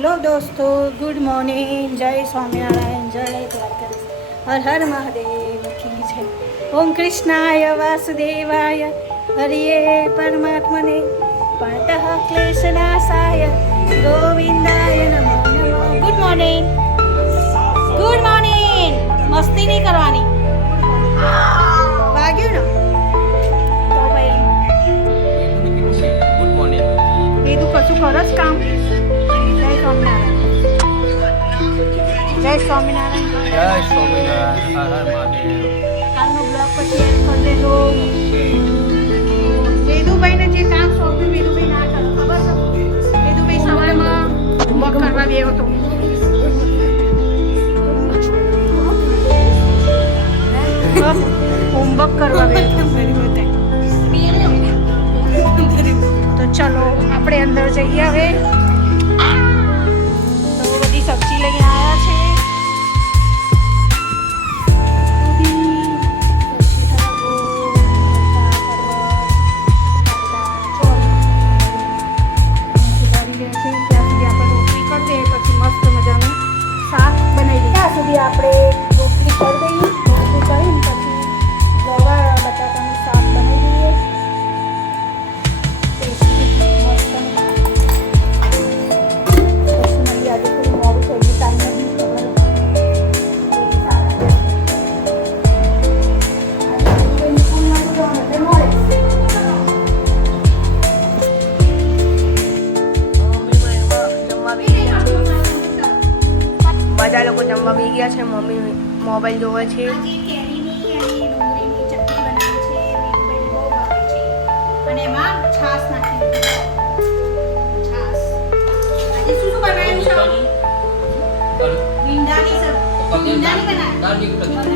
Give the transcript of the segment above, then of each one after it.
Hello દોસ્તો, good morning. જય સ્વામિનારાયણ, જય દ્વારકાધીશ, હર હર મહાદેવ કી જય. ઓમ કૃષ્ણાય વાસુદેવાય હરિયે પરમાત્મને પાતઃ ક્લેશનાશાય ગોવિંદાય નમો નમઃ. Good morning, good morning. મસ્તી નહીં કરવાની. વાગ્યું ને તો ભાઈ ગુડ મોર્નિંગ. એ તું કશું કરો જ કામ. જય સ્વામિનારાયણ, જય સ્વામિનારાયણ. જય સ્વામિનારાયણ. હર હર મહાદેવ. કાલનો બ્લોગ પછી એડ કરી દેજો. વેદુભાઈને જે કામ સોંપ્યું વેદુભાઈ ના કરે ખબર છે. વેદુભાઈ સવારમાં હોમવર્ક કરવા ગયો હતો. હોમવર્ક કરવા ગયો તો ચલો આપણે અંદર જઈએ હવે. તો બધી સબ્જી લઈને આવ્યા છે. આપણે રોટલી કરી દઈએ. રોટલી કરીને પછી ગવાર બટાકાનું શાક બનાવી દઈએ. ટેસ્ટી મસ્ત. પછી મને આજે થોડું મોડું થઈ ગયું, ટાઈમ નથી બધા લોકો જમવા બી ગયા છે. મમ્મી મોબાઈલ જોવે છે. અને એમાં છાશ નાખી છાશ. આજે શું શું બનાવ્યું છે? ભીંડાની સબ્જી. ભીંડાની બનાવી.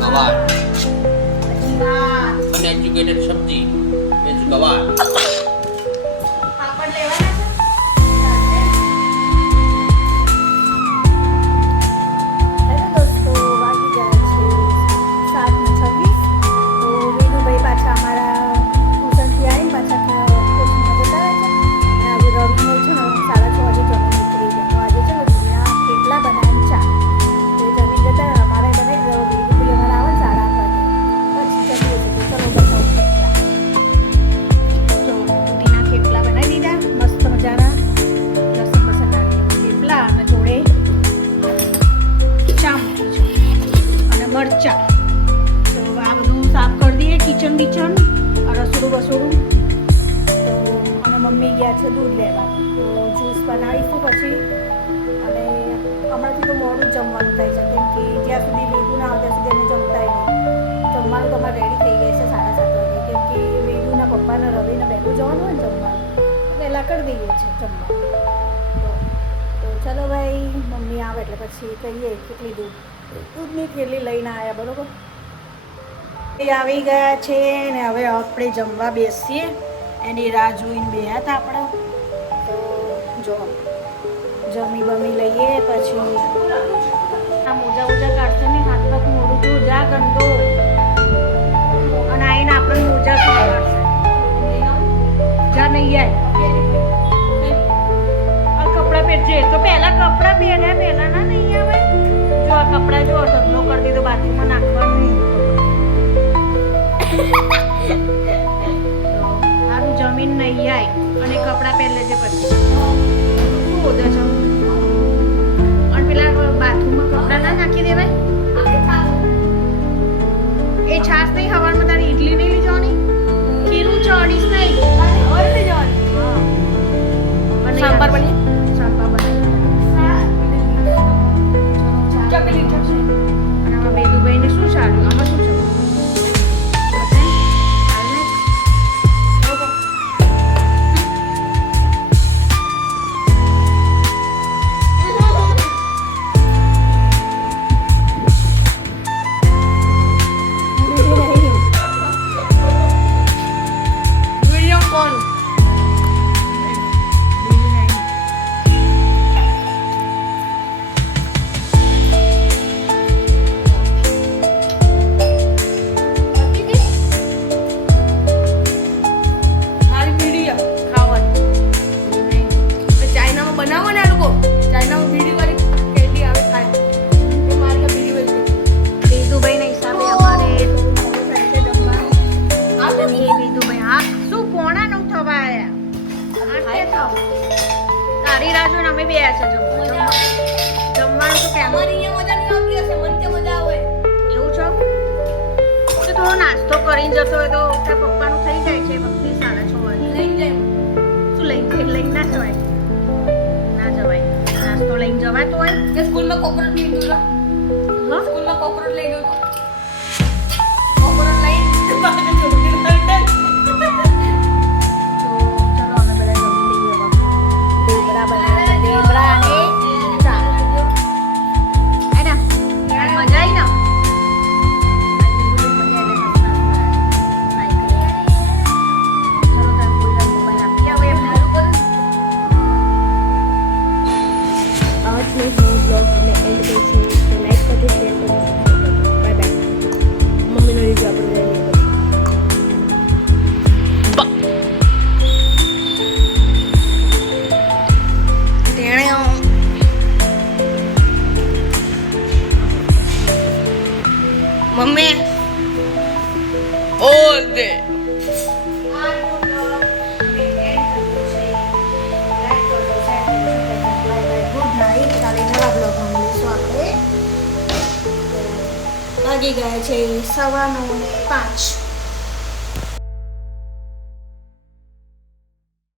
ગવાર પછી ભાત. અનએજ્યુકેટેડ સબ્જી મીન્સ ગવાર. પાપડ લેવાના છે. હેલો દોસ્તો, વાગી ગયા છે 7:26. તો વેનુભાઈ પાછા અમારા ટ્યુશનથી આવીને પાછા કોચિંગમાં જતા રહે છે. અને આજે રવિને છે ને 6:30 વાગે જમીન નીકળી જાય. તો આજે છે ને દૂધના થેપલા બનાવીને ચા તો જમીન જતા રહે. અમારે બનાવી દો. વેનુભાઈ અમારા આવે ને 8:30 વાગે પછી જમીએ છીએ. તો ચલો બતાવું થેપલા. તો દૂધીના થેપલા બનાવી દીધા મસ્ત મજાના. લસણ બસણ નાખીને થેપલા અને જોડે ચામચી અને મરચાં. તો આ બધું સાફ કરી દઈએ. કિચન બીચન રસોડું બસોડું. તો અને મમ્મી ગયા છે દૂધ લેવા. તો જ્યુસ બનાવીશું પછી. અને હમણાંથી તો મોડું જ જમવાનું થાય છે, કેમ કે જ્યાં સુધી વેદુ ના આવે ત્યાં સુધી એને જમતાય નહીં. જમવાનું તો અમારે રેડી થઈ જાય છે 7:30 વાગે, કેમ કે વેદુના પપ્પાને રવિને વહેલું જવાનું હોય ને જમવાનું વહેલા કરી દઈએ છીએ જમવાનું. તો ચલો ભાઈ, મમ્મી આવે એટલે પછી કહીએ કેટલી દૂધની થેલી લઈને આવ્યા. બરોબર, એ આવી ગયા છે ને હવે આપણે જમવા બેસીએ. એની રાહ જોઈને બેહ્યા હતા આપણે. તો જો જમી બમી લઈએ પછી આ મોજા મોજા કાઢશે ને હાથ પગ મોડું જો જા ગંદો. અને આવીને આપણે મોજા કાઢશે જા નહીં આવે. કપડાં પહેરજે. તો પહેલા કપડાં પહેલા ના નહીં આવે. જો આ કપડાં જો ઢગલો કરી દીધો બાથરૂમમાં નાખવાનું નહીં. તો સારું જમીન નહીં આય અને કપડાં પહેર લેજે પછી. શું બોધે છે? અને પેલા બાથરૂમમાં કપડાં ના નાખી દેવાય. એ છાશ નહીં હવારમાં તારી ઇડલી નહીં લઈ જવાની. ખીરું ચડીશ નહીં. લઈ જવાની. અને સાંભાર બની અને આમાં વેદુભાઈને શું સારું? આમાં શું છે? તારી રાહ જોઈને અમે બે આયા છે જમવાનું તો કેમ એવું છે તો થોડો નાસ્તો કરીને જતો હોય તો તારા પપ્પાનું થઈ જાય છે વખતે 6:30 વાગે શું લઈને ના જવાય નાસ્તો લઈને જવાય તો હોય સ્કૂલમાં કોકોનટ લઈ દો હા સ્કૂલમાં કોકોનટ લઈ દો કોકોનટ લઈ બાજુ ચોકડી લઈ તો ચલો અમે બધા જમી લઈએ હવે દેવડા બનાવ્યા દેવડા અને ચા આના મજા આવી ને આજનો બ્લોગ અમે એન્ડ કરીશું તો લાઈક કરજો શેર કરજો બાય બાય મમ્મીનો રિવ્યુ આપણે લઈએ મમ્મી બોલ દે વાગી ગયા છે 9:05